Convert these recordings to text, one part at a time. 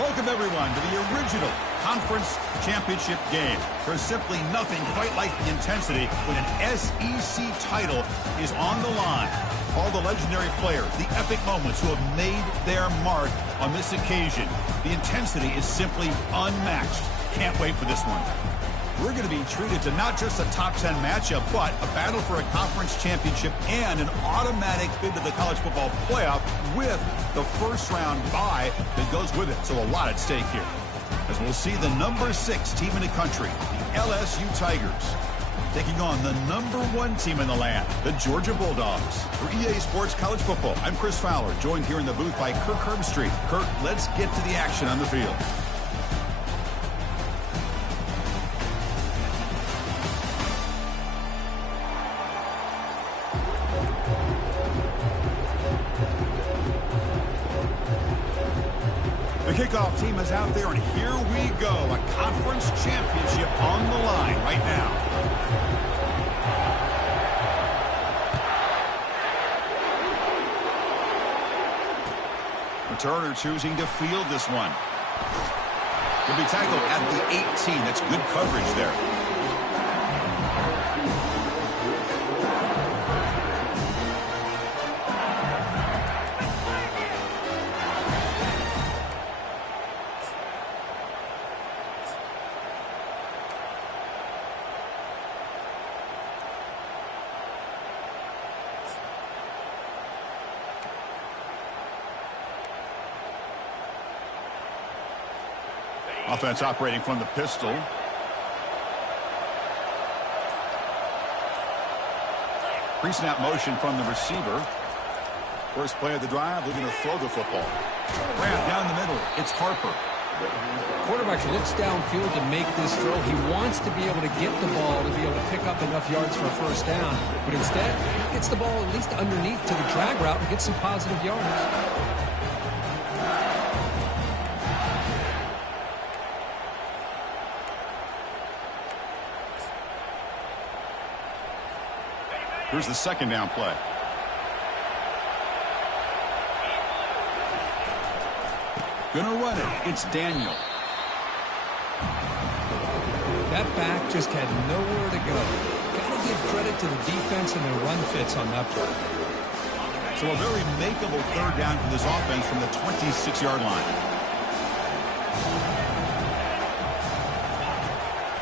Welcome, everyone, to the original conference championship game. There's simply nothing quite like the intensity when an SEC title is on the line. All the legendary players, the epic moments who have made their mark on this occasion. The intensity is simply unmatched. Can't wait for this one. We're going to be treated to not just a top 10 matchup, but a battle for a conference championship and an automatic bid to the college football playoff with the first round bye that goes with it. So a lot at stake here. As we'll see the number 6 team in the country, the LSU Tigers, taking on the number 1 team in the land, the Georgia Bulldogs. For EA Sports College Football, I'm Chris Fowler, joined here in the booth by Kirk Herbstreit. Kirk, let's get to the action on the field. The kickoff team is out there, and here we go. A conference championship on the line right now. Returner choosing to field this one. He'll be tackled at the 18. That's good coverage there. Offense operating from the pistol. Pre-snap motion from the receiver. First play of the drive, looking to throw the football. Grab down the middle. It's Harper. Quarterback looks downfield to make this throw. He wants to be able to get the ball to be able to pick up enough yards for a first down. But instead, he gets the ball at least underneath to the drag route and gets some positive yards. Here's the second down play. Gonna run it. It's Daniel. That back just had nowhere to go. Gotta give credit to the defense and their run fits on that play. So a very makeable third down for this offense from the 26-yard line.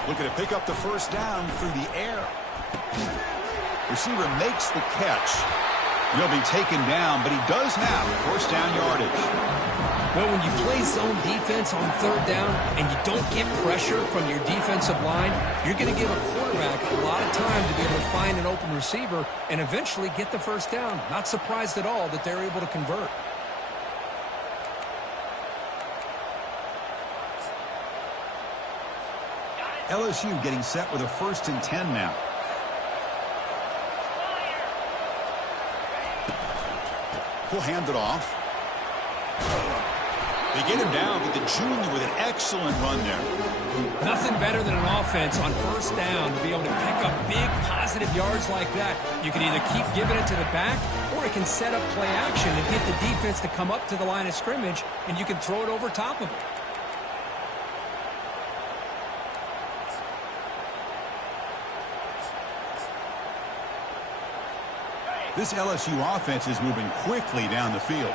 Looking to pick up the first down through the air. Receiver makes the catch. He'll be taken down, but he does have first down yardage. Well, when you play zone defense on third down and you don't get pressure from your defensive line, you're going to give a quarterback a lot of time to be able to find an open receiver and eventually get the first down. Not surprised at all that they're able to convert. LSU getting set with a 1st and 10 now. He'll hand it off. They get him down, but the junior with an excellent run there. Nothing better than an offense on first down to be able to pick up big positive yards like that. You can either keep giving it to the back, or it can set up play action and get the defense to come up to the line of scrimmage, and you can throw it over top of it. This LSU offense is moving quickly down the field.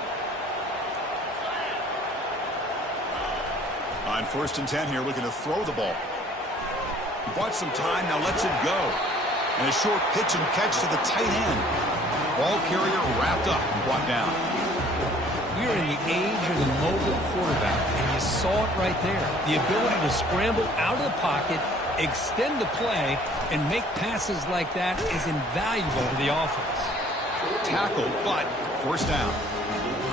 On 1st and 10 here, looking to throw the ball. He bought some time, now lets it go. And a short pitch and catch to the tight end. Ball carrier wrapped up and brought down. We are in the age of the mobile quarterback, and you saw it right there. The ability to scramble out of the pocket, extend the play, and make passes like that is invaluable to the offense. Tackle, but first down.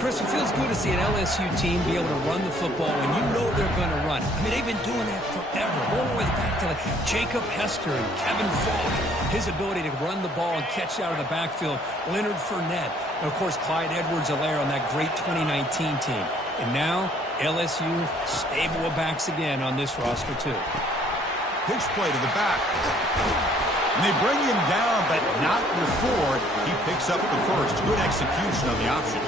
Chris, it feels good to see an LSU team be able to run the football when you know they're going to run. I mean, they've been doing that forever. All the way back to Jacob Hester and Kevin Falk. His ability to run the ball and catch out of the backfield. Leonard Fournette. And, of course, Clyde Edwards-Helaire on that great 2019 team. And now, LSU stable of backs again on this roster, too. Pitch play to the back. And they bring him down, but not before he picks up the first. Good execution on the option.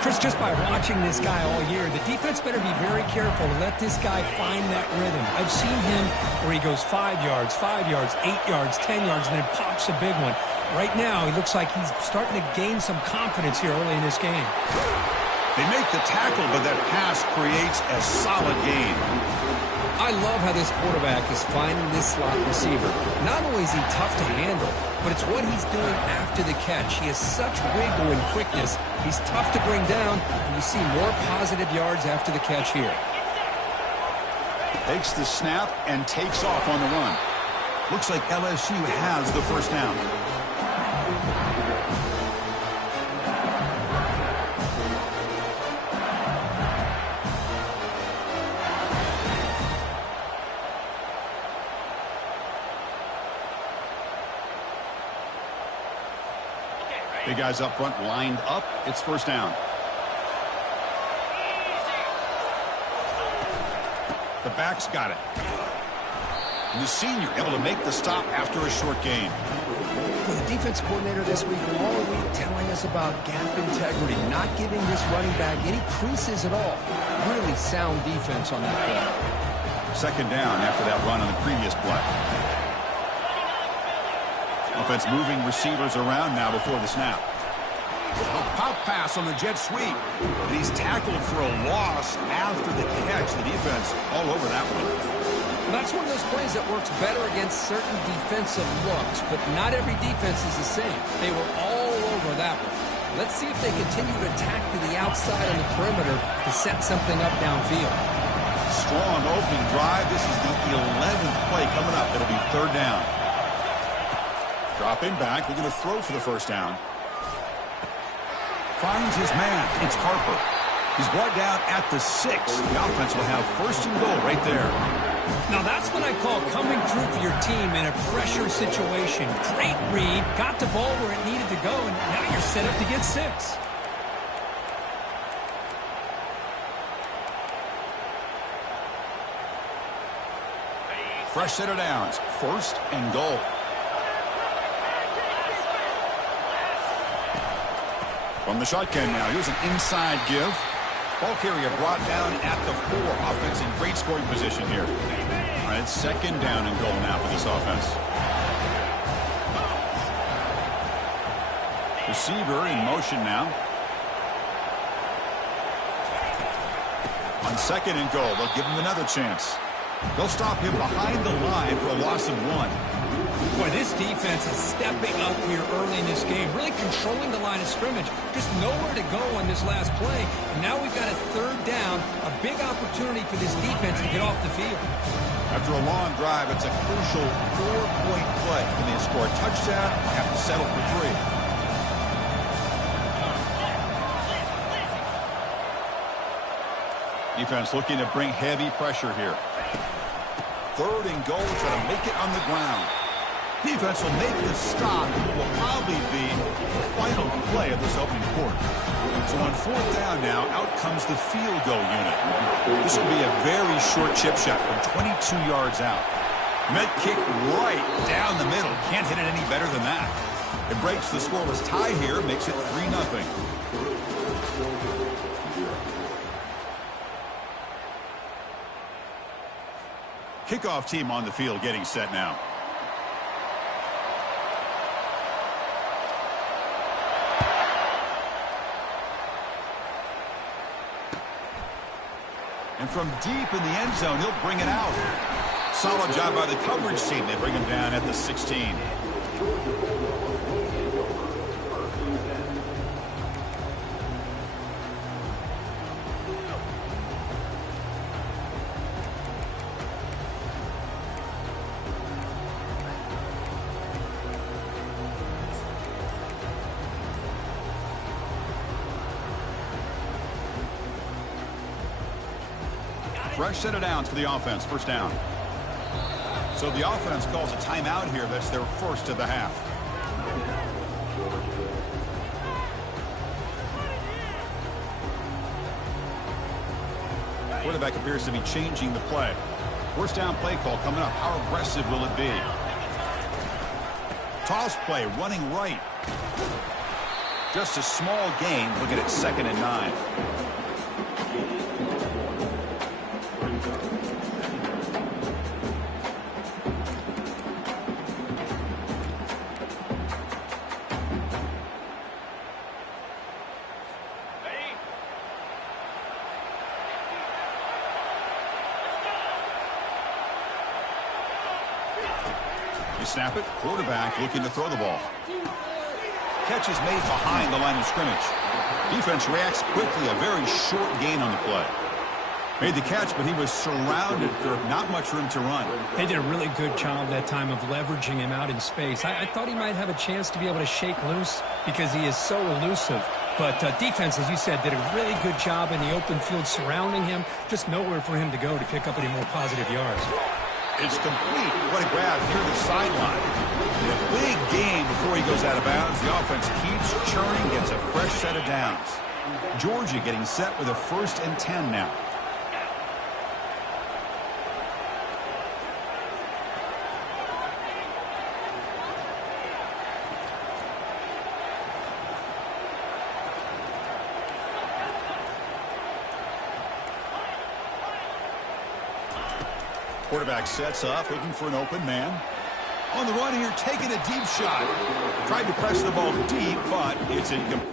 Chris, just by watching this guy all year, the defense better be very careful to let this guy find that rhythm. I've seen him where he goes 5 yards, 8 yards, 10 yards, and then pops a big one. Right now, he looks like he's starting to gain some confidence here early in this game. They make the tackle, but that pass creates a solid gain. I love how this quarterback is finding this slot receiver. Not only is he tough to handle, but it's what he's doing after the catch. He has such wiggle and quickness. He's tough to bring down, and you see more positive yards after the catch here. Takes the snap and takes off on the run. Looks like LSU has the first down. Big guys up front lined up. It's first down. The back's got it. And the senior able to make the stop after a short gain. Well, the defense coordinator this week all week telling us about gap integrity, not giving this running back any creases at all. Really sound defense on that play. Second down after that run on the previous play. Offense moving receivers around now before the snap. A pop pass on the jet sweep. And he's tackled for a loss after the catch. The defense all over that one. That's one of those plays that works better against certain defensive looks, but not every defense is the same. They were all over that one. Let's see if they continue to attack to the outside on the perimeter to set something up downfield. Strong opening drive. This is the 11th play coming up. It'll be third down. Dropping back. They're going to throw for the first down. Finds his man. It's Harper. He's brought down at the 6. The offense will have first and goal right there. Now that's what I call coming through for your team in a pressure situation. Great read. Got the ball where it needed to go, and now you're set up to get 6. Fresh set of downs. First and goal. From the shotgun now, here's an inside give. Ball carrier brought down at the 4. Offense in great scoring position here. All right, second down and goal now for this offense. Receiver in motion now. On second and goal, they'll give him another chance. They'll stop him behind the line for a loss of 1. Boy, this defense is stepping up here early in this game, really controlling the line of scrimmage. Just nowhere to go on this last play. And now we've got a third down, a big opportunity for this defense to get off the field. After a long drive, it's a crucial 4-point play. When they score a touchdown, they have to settle for 3. Defense looking to bring heavy pressure here. Third and goal, try to make it on the ground. Defense will make the stop. It will probably be the final play of this opening quarter. So on fourth down now, out comes the field goal unit. This will be a very short chip shot from 22 yards out. Met kick right down the middle. Can't hit it any better than that. It breaks the scoreless tie here, makes it 3-0. Kickoff team on the field getting set now. And from deep in the end zone, he'll bring it out. Solid job by the coverage team. They bring him down at the 16. Fresh set of downs for the offense. First down. So the offense calls a timeout here. That's their first of the half. Quarterback appears to be changing the play. First down play call coming up. How aggressive will it be? Toss play running right. Just a small gain. Look at it, 2nd and 9. You snap it, quarterback looking to throw the ball. Catch is made behind the line of scrimmage. Defense reacts quickly, a very short gain on the play. Made the catch, but he was surrounded for not much room to run. They did a really good job that time of leveraging him out in space. I thought he might have a chance to be able to shake loose because he is so elusive. But defense, as you said, did a really good job in the open field surrounding him. Just nowhere for him to go to pick up any more positive yards. It's complete. What a grab near the sideline. A big gain before he goes out of bounds. The offense keeps churning, gets a fresh set of downs. Georgia getting set with a 1st and 10 now. Quarterback sets up, looking for an open man. On the run here, taking a deep shot. Tried to press the ball deep, but it's incomplete.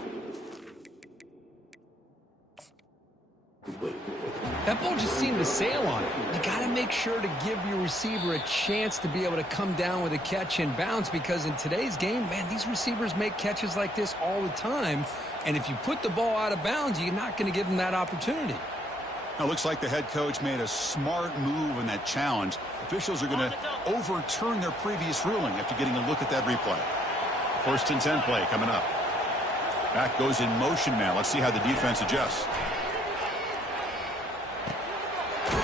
That ball just seemed to sail on it. You got to make sure to give your receiver a chance to be able to come down with a catch and bounce, because in today's game, man, these receivers make catches like this all the time. And if you put the ball out of bounds, you're not going to give them that opportunity. Now, looks like the head coach made a smart move in that challenge. Officials are going to overturn their previous ruling after getting a look at that replay. 1st and 10 play coming up. Back goes in motion now. Let's see how the defense adjusts.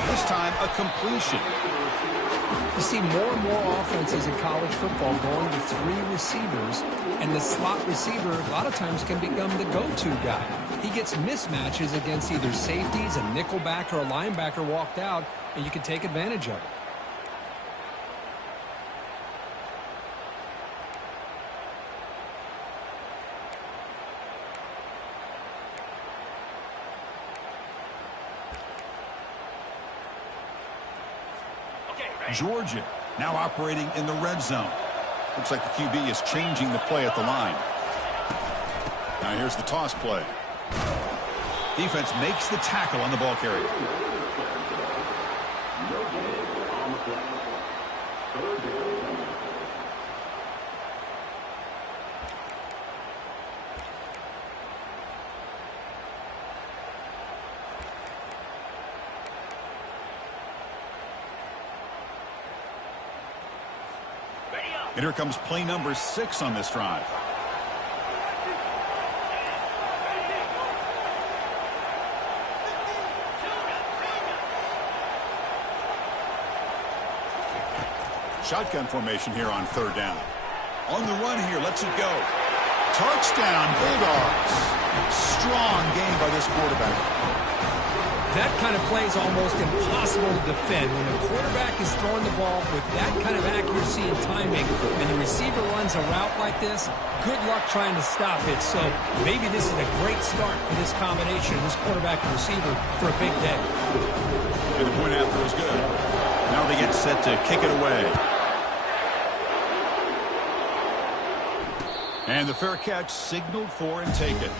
This time, a completion. You see more and more offenses in college football going to 3 receivers, and the slot receiver a lot of times can become the go-to guy. He gets mismatches against either safeties, a nickelback, or a linebacker walked out, and you can take advantage of it. Georgia now operating in the red zone. Looks like the QB is changing the play at the line. Now here's the toss play. Defense makes the tackle on the ball carrier. And here comes play number 6 on this drive. Shotgun formation here on 3rd down. On the run here, lets it go. Touchdown, Bulldogs. Strong game by this quarterback. That kind of play is almost impossible to defend. When the quarterback is throwing the ball with that kind of accuracy and timing, and the receiver runs a route like this, good luck trying to stop it. So maybe this is a great start for this combination, this quarterback and receiver, for a big day. And the point after is good. Now they get set to kick it away. And the fair catch signaled for and taken.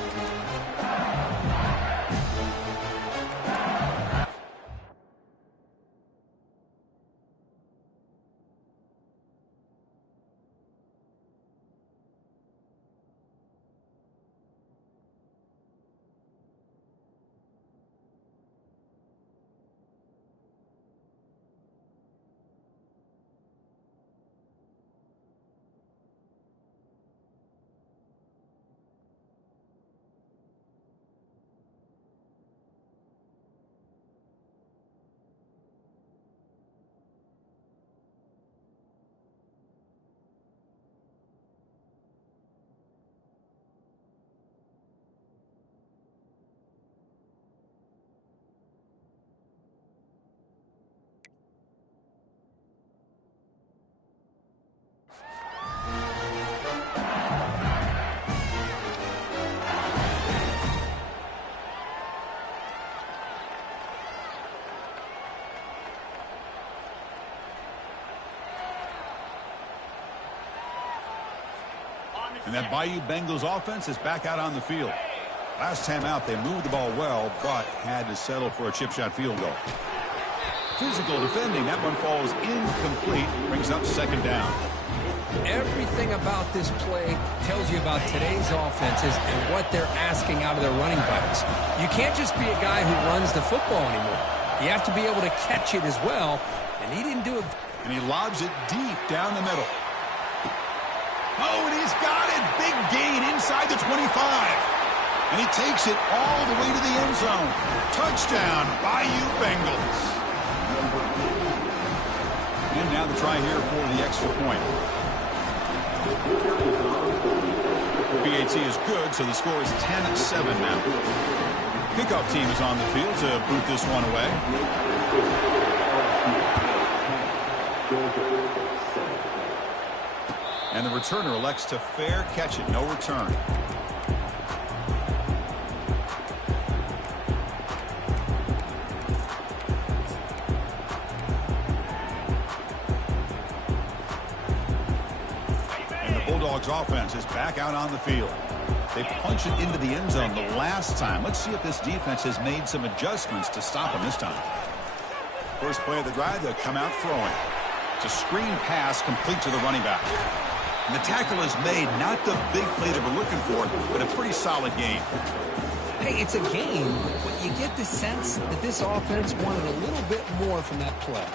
And that Bayou Bengals offense is back out on the field. Last time out, they moved the ball well, but had to settle for a chip shot field goal. Physical defending. That one falls incomplete. Brings up second down. Everything about this play tells you about today's offenses and what they're asking out of their running backs. You can't just be a guy who runs the football anymore. You have to be able to catch it as well, and he didn't do it. And he lobs it deep down the middle. Oh, and he's got it. Big gain inside the 25. And he takes it all the way to the end zone. Touchdown, Bayou Bengals. And now the try here for the extra point. PAT is good, so the score is 10-7 now. Kickoff team is on the field to boot this one away. And the returner elects to fair catch it. No return. Offense is back out on the field. They punch it into the end zone the last time. Let's see if this defense has made some adjustments to stop them this time. First play of the drive, they'll come out throwing. It's a screen pass complete to the running back. And the tackle is made, not the big play that we're looking for, but a pretty solid game. Hey, it's a game, but you get the sense that this offense wanted a little bit more from that play.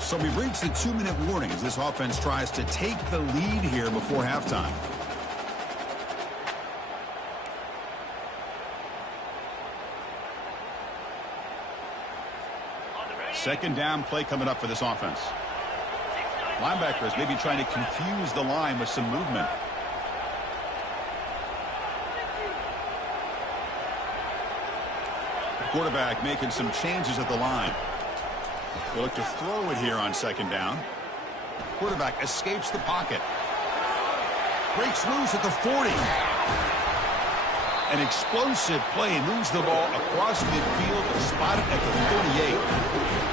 So we've reached the 2-minute warning as this offense tries to take the lead here before halftime. Second down play coming up for this offense. Linebackers maybe trying to confuse the line with some movement. The quarterback making some changes at the line. They look to throw it here on second down. Quarterback escapes the pocket. Breaks loose at the 40. An explosive play, moves the ball across midfield, spotted at the 38.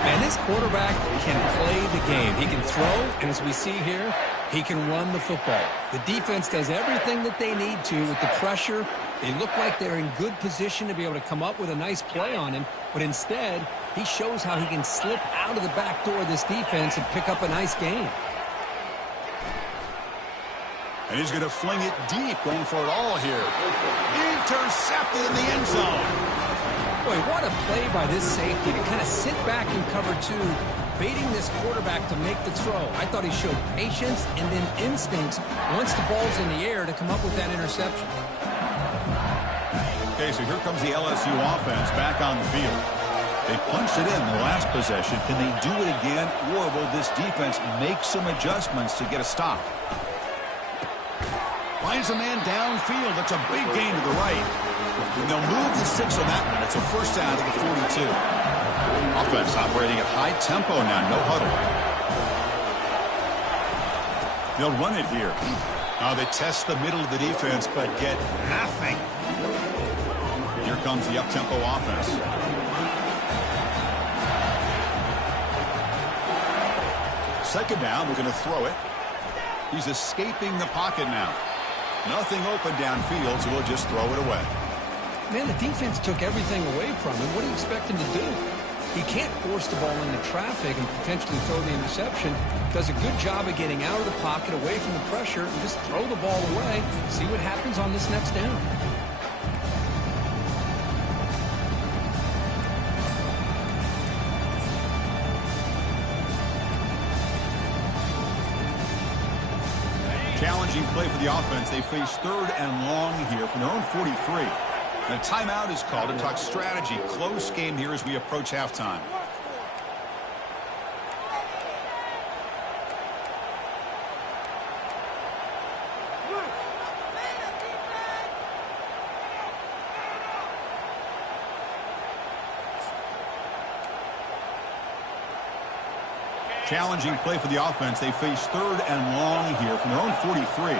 And this quarterback can play the game. He can throw, and as we see here, he can run the football. The defense does everything that they need to with the pressure. They look like they're in good position to be able to come up with a nice play on him, but instead, he shows how he can slip out of the back door of this defense and pick up a nice gain. And he's going to fling it deep, going for it all here. Intercepted in the end zone. Boy, what a play by this safety to kind of sit back in cover two, baiting this quarterback to make the throw. I thought he showed patience and then instincts once the ball's in the air to come up with that interception. Okay, so here comes the LSU offense back on the field. They punched it in the last possession. Can they do it again, or will this defense make some adjustments to get a stop? Finds a man downfield. That's a big gain to the right. And they'll move the 6 on that one. It's a first down to the 42. Offense operating at high tempo now. No huddle. They'll run it here. Now they test the middle of the defense, but get nothing. Here comes the up-tempo offense. Second down, we're going to throw it. He's escaping the pocket now. Nothing open downfield, so we'll just throw it away. Man, the defense took everything away from him. What do you expect him to do? He can't force the ball into traffic and potentially throw the interception. Does a good job of getting out of the pocket, away from the pressure, and just throw the ball away. See what happens on this next down. Challenging play for the offense. They face third and long here from their own 43. And a timeout is called to talk strategy. Close game here as we approach halftime. Challenging play for the offense. They face third and long here from their own 43.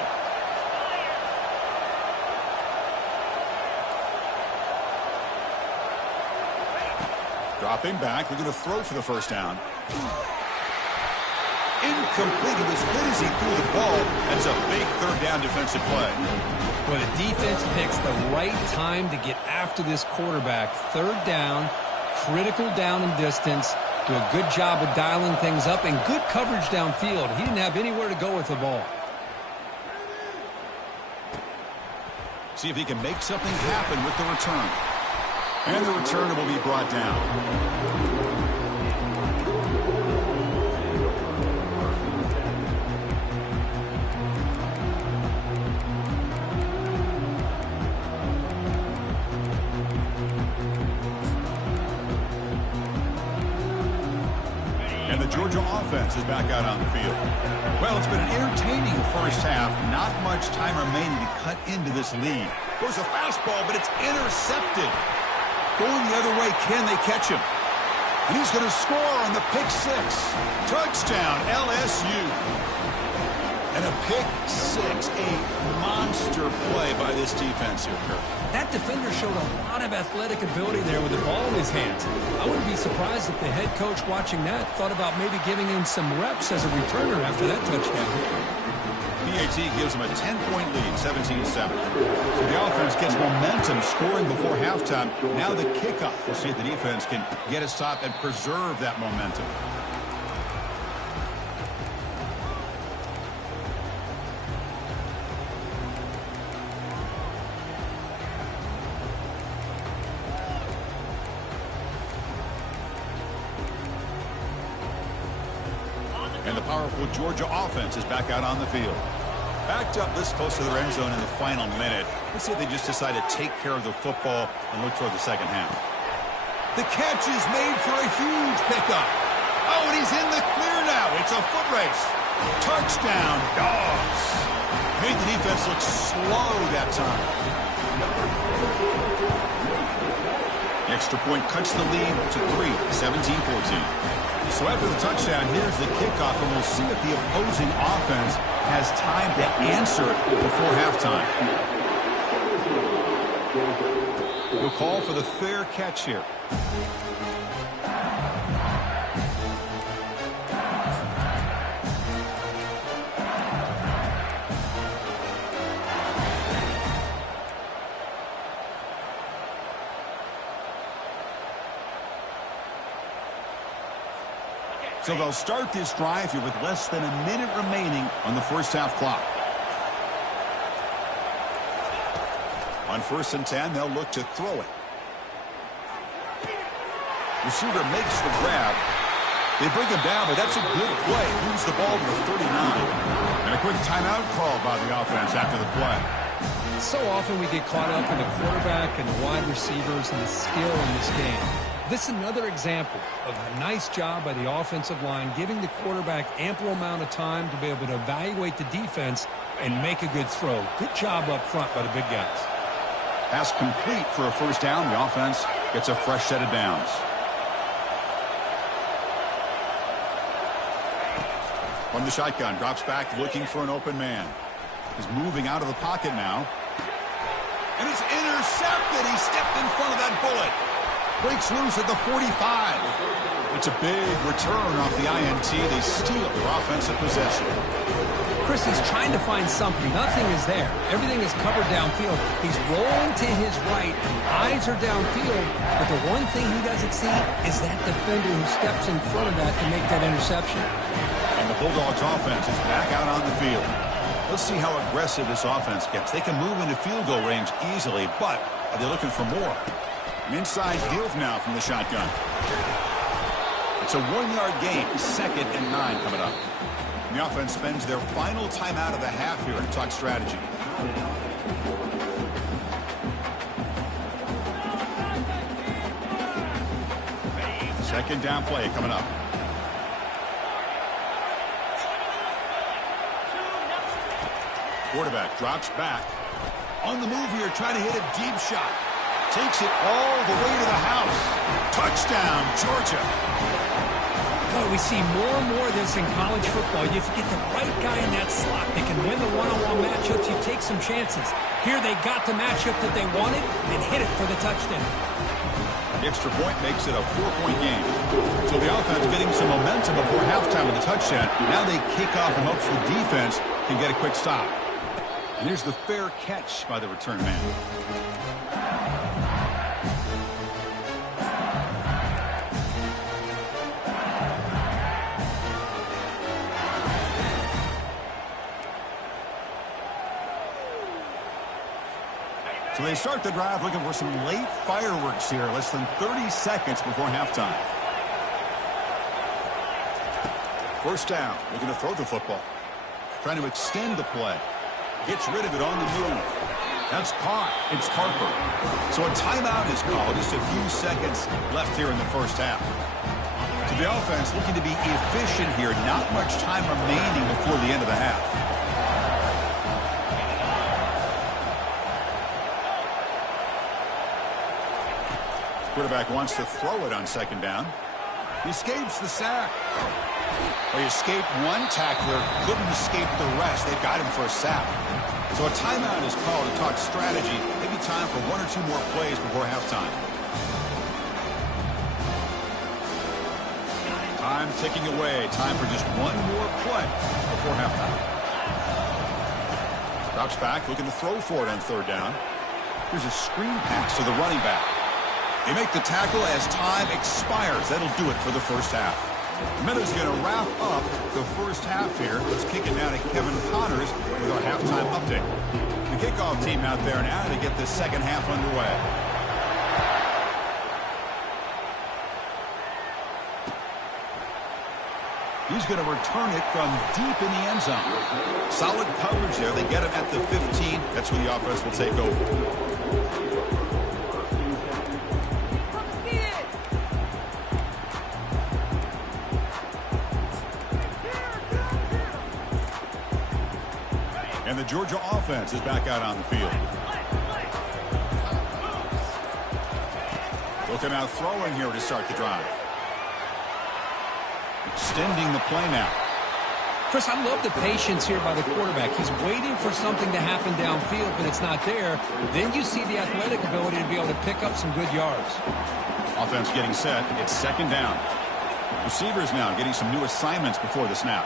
Dropping back. They're going to throw for the first down. incomplete. He was hit as he threw the ball. That's a big third down defensive play. Well, the defense picks the right time to get after this quarterback. Third down, critical down and distance. Do a good job of dialing things up and good coverage downfield. He didn't have anywhere to go with the ball. See if he can make something happen with the return. And the returner will be brought down. Georgia offense is back out on the field. Well, it's been an entertaining first half. Not much time remaining to cut into this lead. Goes a fastball, but it's intercepted. Going the other way, can they catch him? And he's going to score on the pick six. Touchdown, LSU. And a pick six, a monster play by this defense here, Kirk. That defender showed a lot of athletic ability there with the ball in his hands. I wouldn't be surprised if the head coach watching that thought about maybe giving him some reps as a returner after that touchdown. PAT gives him a 10-point lead, 17-7. So the offense gets momentum scoring before halftime. Now the kickoff. We'll see if the defense can get a stop and preserve that momentum. And the powerful Georgia offense is back out on the field. Backed up this close to their end zone in the final minute. Let's see if they just decide to take care of the football and look toward the second half. The catch is made for a huge pickup. Oh, and he's in the clear now. It's a foot race. Touchdown, Dogs. Made the defense look slow that time. The extra point cuts the lead to 3, 17-14. So after the touchdown, here's the kickoff, and we'll see if the opposing offense has time to answer before halftime. We'll call for the fair catch here. So they'll start this drive here with less than a minute remaining on the first half clock. On 1st and 10, they'll look to throw it. Receiver makes the grab. They bring him down, but that's a good play. Moves the ball to the 39. And a quick timeout call by the offense after the play. So often we get caught up in the quarterback and the wide receivers and the skill in this game. This is another example of a nice job by the offensive line, giving the quarterback ample amount of time to be able to evaluate the defense and make a good throw. Good job up front by the big guys. Pass complete for a first down. The offense gets a fresh set of downs. From the shotgun, drops back looking for an open man. He's moving out of the pocket now. And it's intercepted. He stepped in front of that bullet. Breaks loose at the 45. It's a big return off the INT. They steal their offensive possession. Chris is trying to find something. Nothing is there. Everything is covered downfield. He's rolling to his right. Eyes are downfield. But the one thing he doesn't see is that defender who steps in front of that to make that interception. And the Bulldogs offense is back out on the field. Let's see how aggressive this offense gets. They can move into field goal range easily, but are they looking for more? An inside deal now from the shotgun. It's a 1-yard gain. 2nd and 9 coming up. And the offense spends their final timeout of the half here and talk strategy. Second down play coming up. Quarterback drops back. On the move here, trying to hit a deep shot. Takes it all the way to the house. Touchdown, Georgia. Boy, we see more and more of this in college football. If you get the right guy in that slot, they can win the one-on-one matchups. You take some chances. Here they got the matchup that they wanted and hit it for the touchdown. The extra point makes it a 4-point game. So the offense getting some momentum before halftime with the touchdown. Now they kick off in hopes the defense can get a quick stop. And here's the fair catch by the return man. So they start the drive looking for some late fireworks here, less than 30 seconds before halftime. First down, looking to throw the football. Trying to extend the play. Gets rid of it on the move. That's caught. It's Harper. So a timeout is called. Just a few seconds left here in the first half. So the offense looking to be efficient here. Not much time remaining before the end of the half. Quarterback wants to throw it on second down. He escapes the sack. Well, he escaped one tackler, couldn't escape the rest. They've got him for a sack. So a timeout is called to talk strategy. Maybe time for one or two more plays before halftime. Time ticking away. Time for just one more play before halftime. Drops back, looking to throw for it on third down. Here's a screen pass to the running back. They make the tackle as time expires. That'll do it for the first half. Miller's going to wrap up the first half here. Let's kick it now to Kevin Connors with our halftime update. The kickoff team out there now to get the second half underway. He's going to return it from deep in the end zone. Solid coverage there. They get him at the 15. That's where the offense will take over. And the Georgia offense is back out on the field. Looking out throwing here to start the drive. Extending the play now. Chris, I love the patience here by the quarterback. He's waiting for something to happen downfield, but it's not there. Then you see the athletic ability to be able to pick up some good yards. Offense getting set. It's second down. Receivers now getting some new assignments before the snap.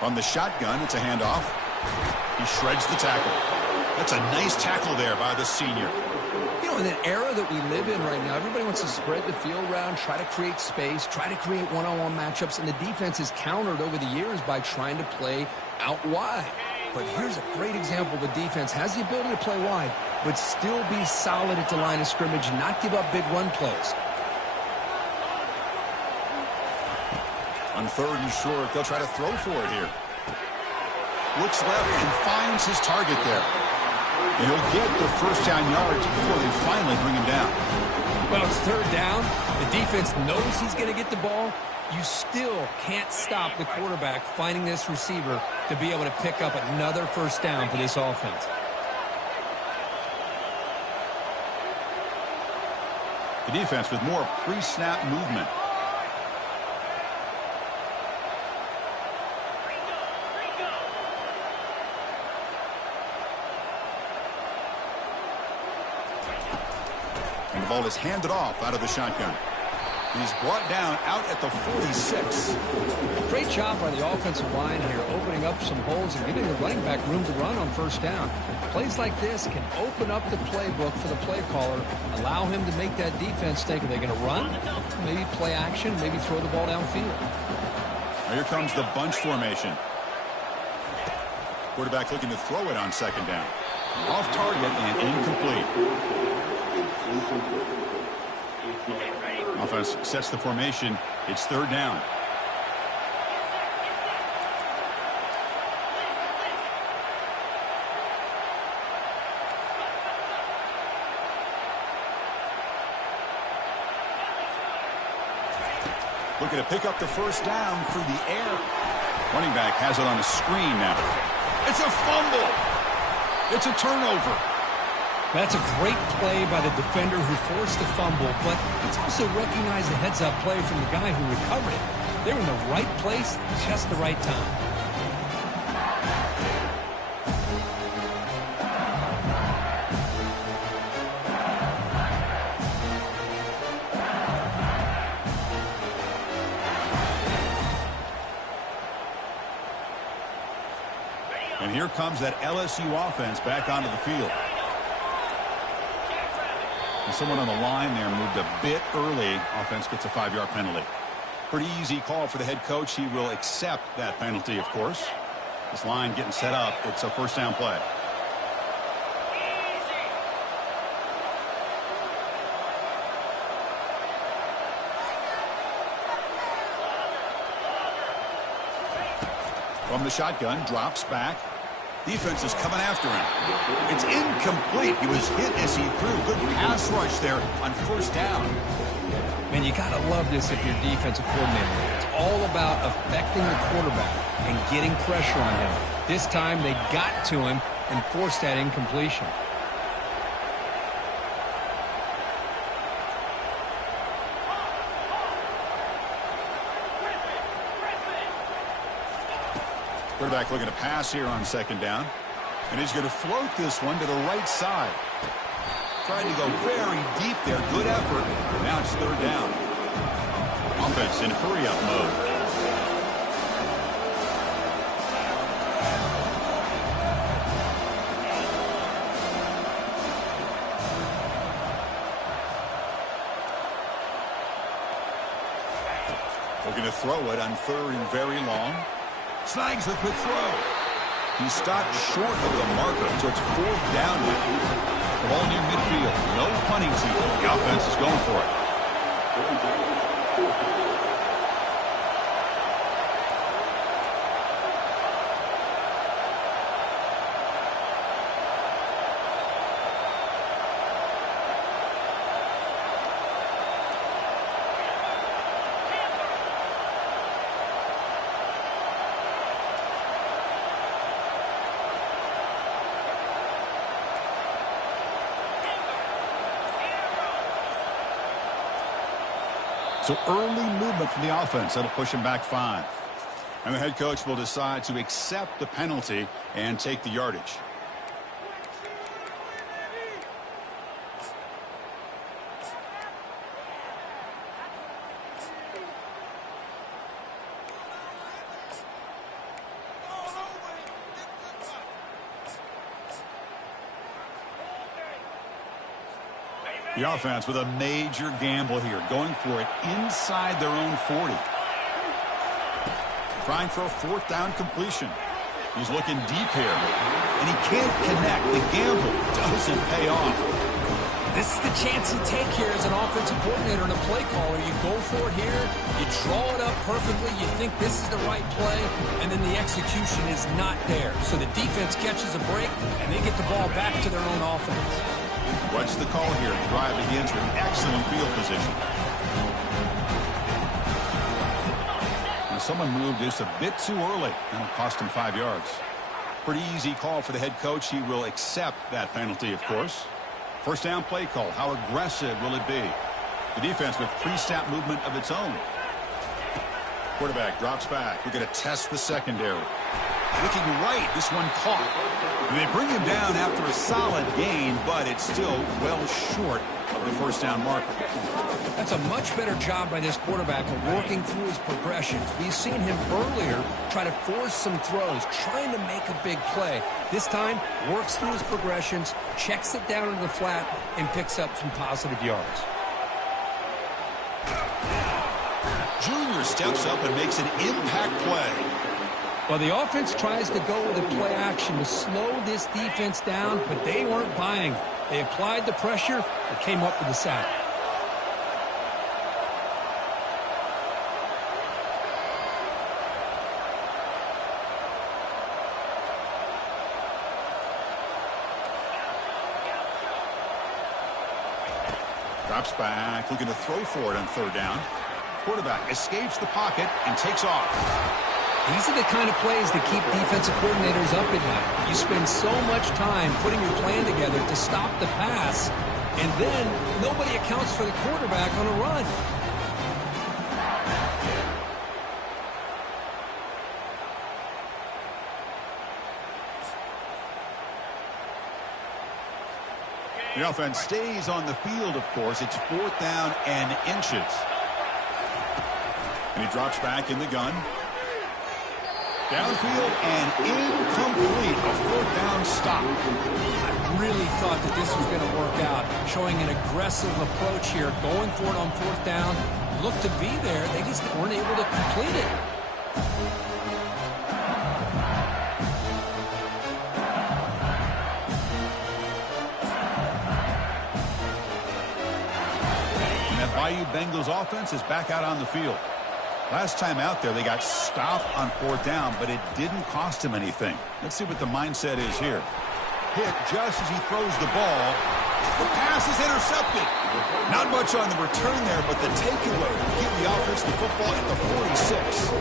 From the shotgun, it's a handoff. He shreds the tackle. That's a nice tackle there by the senior. You know, in an era that we live in right now, everybody wants to spread the field around, try to create space, try to create one-on-one matchups, and the defense is countered over the years by trying to play out wide. But here's a great example. The defense has the ability to play wide, but still be solid at the line of scrimmage, not give up big run plays. On third and short, they'll try to throw for it here. Looks left and finds his target there. And he'll get the first down yards before they finally bring him down. Well, it's third down. The defense knows he's going to get the ball. You still can't stop the quarterback finding this receiver to be able to pick up another first down for this offense. The defense with more pre-snap movement. And the ball is handed off out of the shotgun. He's brought down out at the 46. Great job by the offensive line here, opening up some holes and giving the running back room to run on first down. Plays like this can open up the playbook for the play caller, allow him to make that defense think, are they going to run? Maybe play action, maybe throw the ball downfield. Now here comes the bunch formation. Quarterback looking to throw it on second down. Off target and incomplete. Offense sets the formation. It's third down. Looking to pick up the first down through the air. Running back has it on the screen now. It's a fumble. It's a turnover. That's a great play by the defender who forced the fumble, but it's also recognized the heads-up play from the guy who recovered it. They were in the right place at just the right time. And here comes that LSU offense back onto the field. And someone on the line there moved a bit early. Offense gets a 5-yard penalty. Pretty easy call for the head coach. He will accept that penalty, of course. This line getting set up. It's a first down play. From the shotgun, drops back. Defense is coming after him. It's incomplete. He was hit as he threw. Good pass rush there on first down. Man, you got to love this if you're defensive coordinator. It's all about affecting the quarterback and getting pressure on him. This time they got to him and forced that incompletion. Quarterback looking to pass here on second down. And he's going to float this one to the right side. Trying to go very deep there. Good effort. Now it's third down. Offense in hurry-up mode. Looking to throw it on third and very long. Snags the quick throw. He stopped short of the marker, so it's fourth down now. The ball near midfield. No punting team. The offense is going for it. So early movement from the offense. That'll push him back 5. And the head coach will decide to accept the penalty and take the yardage. The offense with a major gamble here, going for it inside their own 40. Trying for a fourth down completion. He's looking deep here, and he can't connect. The gamble doesn't pay off. This is the chance you take here as an offensive coordinator and a play caller. You go for it here, you draw it up perfectly, you think this is the right play, and then the execution is not there. So the defense catches a break, and they get the ball back to their own offense. What's the call here? The drive begins with excellent field position. Now someone moved just a bit too early, and it cost him 5 yards. Pretty easy call for the head coach. He will accept that penalty, of course. First down play call. How aggressive will it be? The defense with pre-snap movement of its own. Quarterback drops back. We're going to test the secondary. Looking right, this one caught. And they bring him down after a solid gain, but it's still well short of the first down marker. That's a much better job by this quarterback of working through his progressions. We've seen him earlier try to force some throws, trying to make a big play. This time, works through his progressions, checks it down into the flat, and picks up some positive yards. Junior steps up and makes an impact play. Well, the offense tries to go with a play action to slow this defense down, but they weren't buying it. They applied the pressure and came up with the sack. Drops back, looking to throw for it on third down. Quarterback escapes the pocket and takes off. These are the kind of plays that keep defensive coordinators up at night. You spend so much time putting your plan together to stop the pass, and then nobody accounts for the quarterback on a run. The offense stays on the field, of course. It's 4th down and inches. And he drops back in the gun. Downfield and incomplete. A 4th down stop. I really thought that this was going to work out, showing an aggressive approach here, going for it on 4th down. Looked to be there. They just weren't able to complete it. Bayou Bengals offense is back out on the field. Last time out there, they got stopped on 4th down, but it didn't cost him anything. Let's see what the mindset is here. Hit just as he throws the ball. The pass is intercepted. Not much on the return there, but the takeaway will give the offense the football at the 46.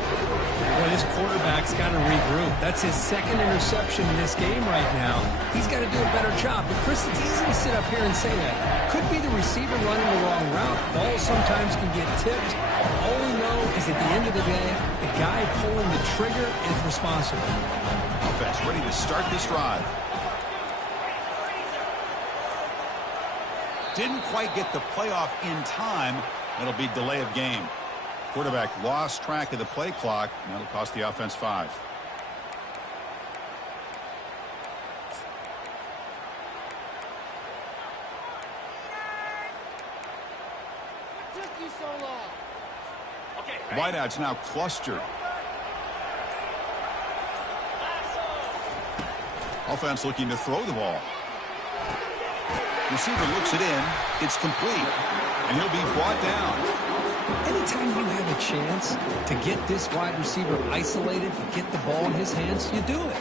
Boy, this quarterback's got to regroup. That's his 2nd interception in this game right now. He's got to do a better job. But, Chris, it's easy to sit up here and say that. Could be the receiver running the wrong route. Balls sometimes can get tipped. All we know is at the end of the day, the guy pulling the trigger is responsible. Offense ready to start this drive. Didn't quite get the playoff in time. It'll be delay of game. Quarterback lost track of the play clock, and that'll cost the offense 5. Took you so long. Okay. Wideouts now clustered. Offense looking to throw the ball. Receiver looks it in. It's complete. And he'll be brought down. Anytime you have a chance to get this wide receiver isolated, get the ball in his hands, you do it.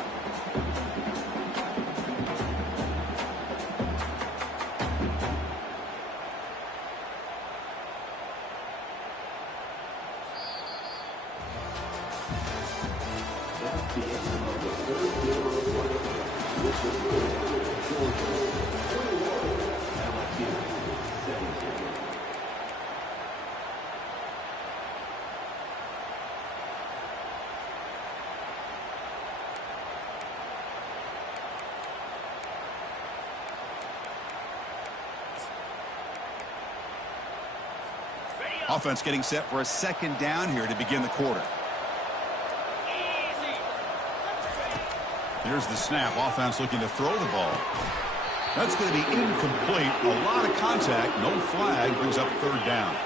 Offense getting set for a 2nd down here to begin the quarter. Here's the snap. Offense looking to throw the ball. That's going to be incomplete. A lot of contact. No flag. Brings up 3rd down.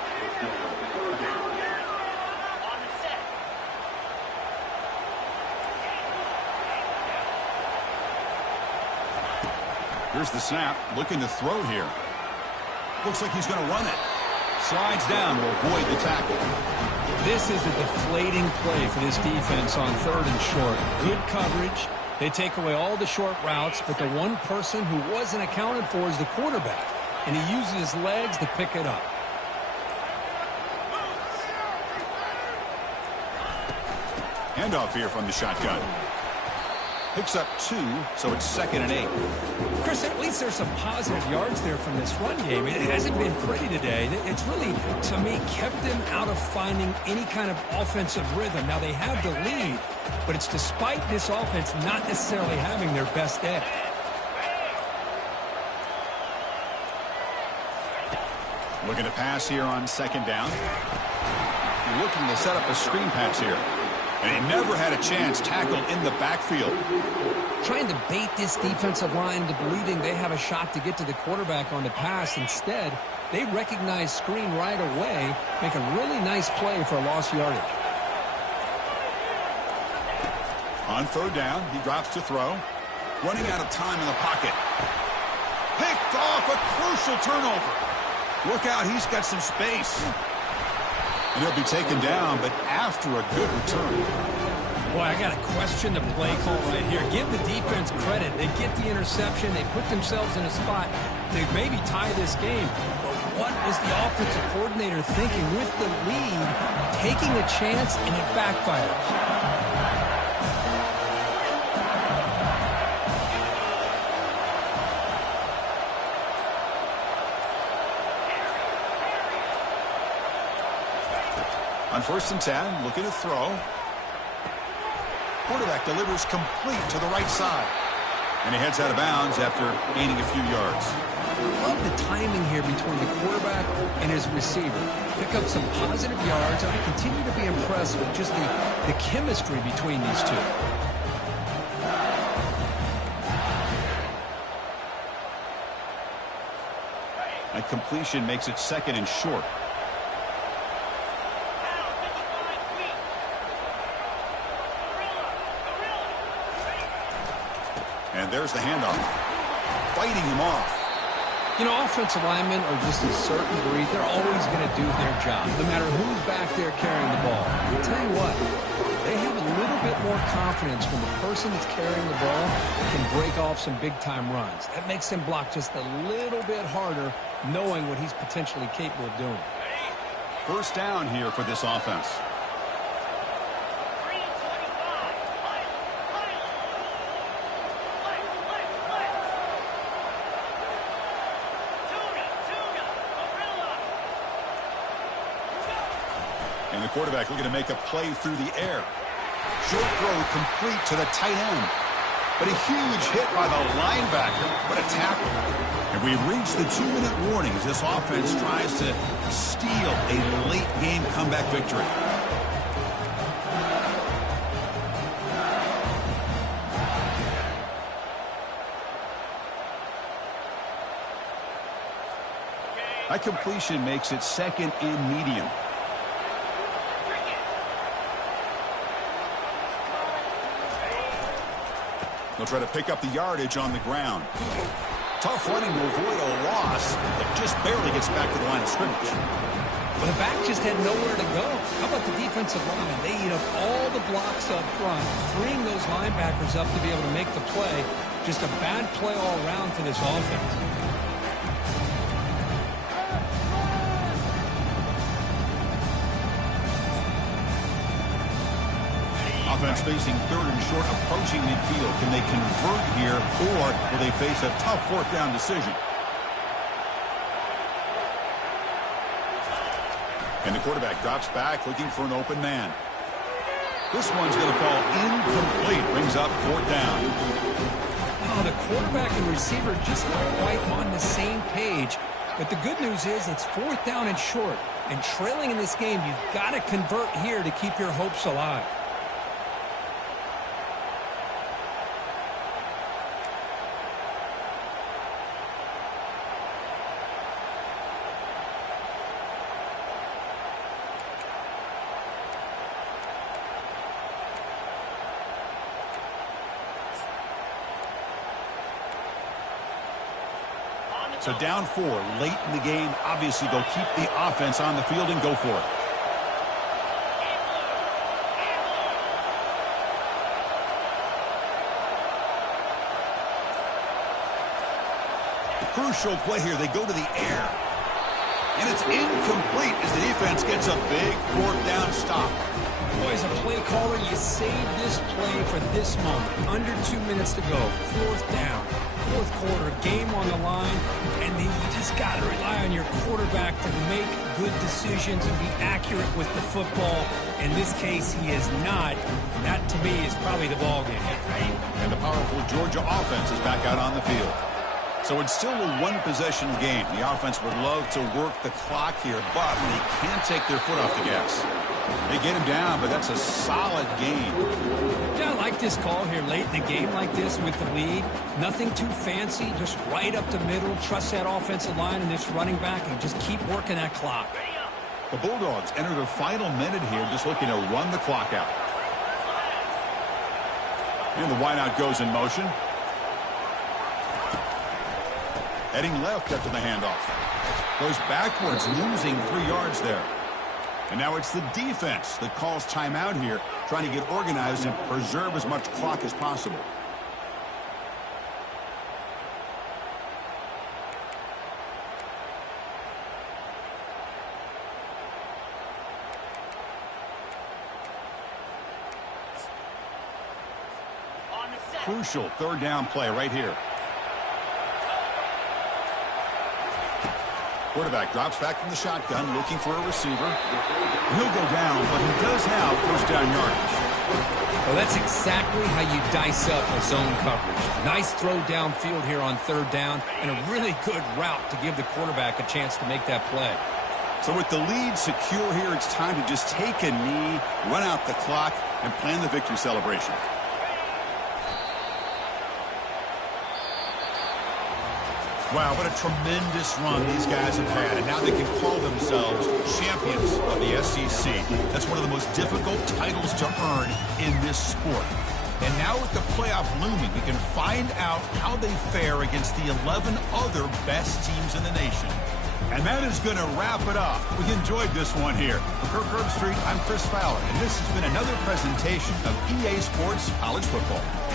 Here's the snap. Looking to throw here. Looks like he's going to run it. Slides down, will avoid the tackle. This is a deflating play for this defense on 3rd and short. Good coverage. They take away all the short routes, but the one person who wasn't accounted for is the quarterback, and he uses his legs to pick it up. Handoff here from the shotgun. Picks up 2, so it's 2nd and 8. Chris, at least there's some positive yards there from this run game. It hasn't been pretty today. It's really, to me, kept them out of finding any kind of offensive rhythm. Now, they have the lead, but it's despite this offense not necessarily having their best day. Looking to pass here on 2nd down. Looking to set up a screen pass here. And he never had a chance tackled in the backfield. Trying to bait this defensive line into believing they have a shot to get to the quarterback on the pass. Instead, they recognize screen right away, make a really nice play for a lost yardage. On 3rd down, he drops to throw. Running out of time in the pocket. Picked off, a crucial turnover. Look out, he's got some space. And he'll be taken down, but after a good return. Boy, I got to question the play call right here. Give the defense credit. They get the interception. They put themselves in a spot to maybe tie this game. But what was the offensive coordinator thinking with the lead, taking a chance, and it backfires? On 1st and 10, looking to throw. Quarterback delivers complete to the right side. And he heads out of bounds after gaining a few yards. I love the timing here between the quarterback and his receiver. Pick up some positive yards, and I continue to be impressed with just the chemistry between these two. That completion makes it 2nd and short. And there's the handoff. Fighting him off. You know, offensive linemen are just a certain breed. They're always going to do their job, no matter who's back there carrying the ball. I'll tell you what, they have a little bit more confidence when the person that's carrying the ball can break off some big-time runs. That makes them block just a little bit harder, knowing what he's potentially capable of doing. 1st down here for this offense. And the quarterback looking to make a play through the air. Short throw complete to the tight end. But a huge hit by the linebacker. What a tackle. And we've reached the 2-minute warning as this offense tries to steal a late game comeback victory. That completion makes it 2nd and medium. They'll try to pick up the yardage on the ground. Tough running to avoid a loss, but just barely gets back to the line of scrimmage. Well, the back just had nowhere to go. How about the defensive line? They eat up all the blocks up front, freeing those linebackers up to be able to make the play. Just a bad play all around for this offense. Offense facing 3rd and short, approaching midfield. Can they convert here, or will they face a tough 4th down decision? And the quarterback drops back, looking for an open man. This one's going to fall incomplete. Brings up 4th down. Oh, the quarterback and receiver just not quite on the same page. But the good news is it's 4th down and short. And trailing in this game, you've got to convert here to keep your hopes alive. So down 4 late in the game. Obviously, they'll keep the offense on the field and go for it. Crucial play here. They go to the air. And it's incomplete as the defense gets a big 4th down stop. Boy, as a play caller, you save this play for this moment. Under 2 minutes to go. 4th down. 4th quarter, game on the line, and then you just got to rely on your quarterback to make good decisions and be accurate with the football. In this case, he is not, and that to me is probably the ball game. And the powerful Georgia offense is back out on the field. So it's still a 1-possession game. The offense would love to work the clock here, but they can't take their foot off the gas. They get him down, but that's a solid game. Yeah, I like this call here late in the game like this with the lead. Nothing too fancy, just right up the middle. Trust that offensive line and this running back and just keep working that clock. The Bulldogs enter the final minute here, just looking to run the clock out. And the wideout goes in motion. Heading left after the handoff. Goes backwards, losing 3 yards there. And now it's the defense that calls timeout here, trying to get organized and preserve as much clock as possible. Crucial 3rd down play right here. Quarterback drops back from the shotgun, looking for a receiver. He'll go down, but he does have first down yardage. Well, that's exactly how you dice up a zone coverage. Nice throw downfield here on third down, and a really good route to give the quarterback a chance to make that play. So with the lead secure here, it's time to just take a knee, run out the clock, and plan the victory celebration. Wow, what a tremendous run these guys have had, and now they can call themselves champions of the SEC. That's one of the most difficult titles to earn in this sport. And now with the playoff looming, we can find out how they fare against the 11 other best teams in the nation. And that is going to wrap it up. We enjoyed this one here. For Kirk Herbstreit, I'm Chris Fowler, and this has been another presentation of EA Sports College Football.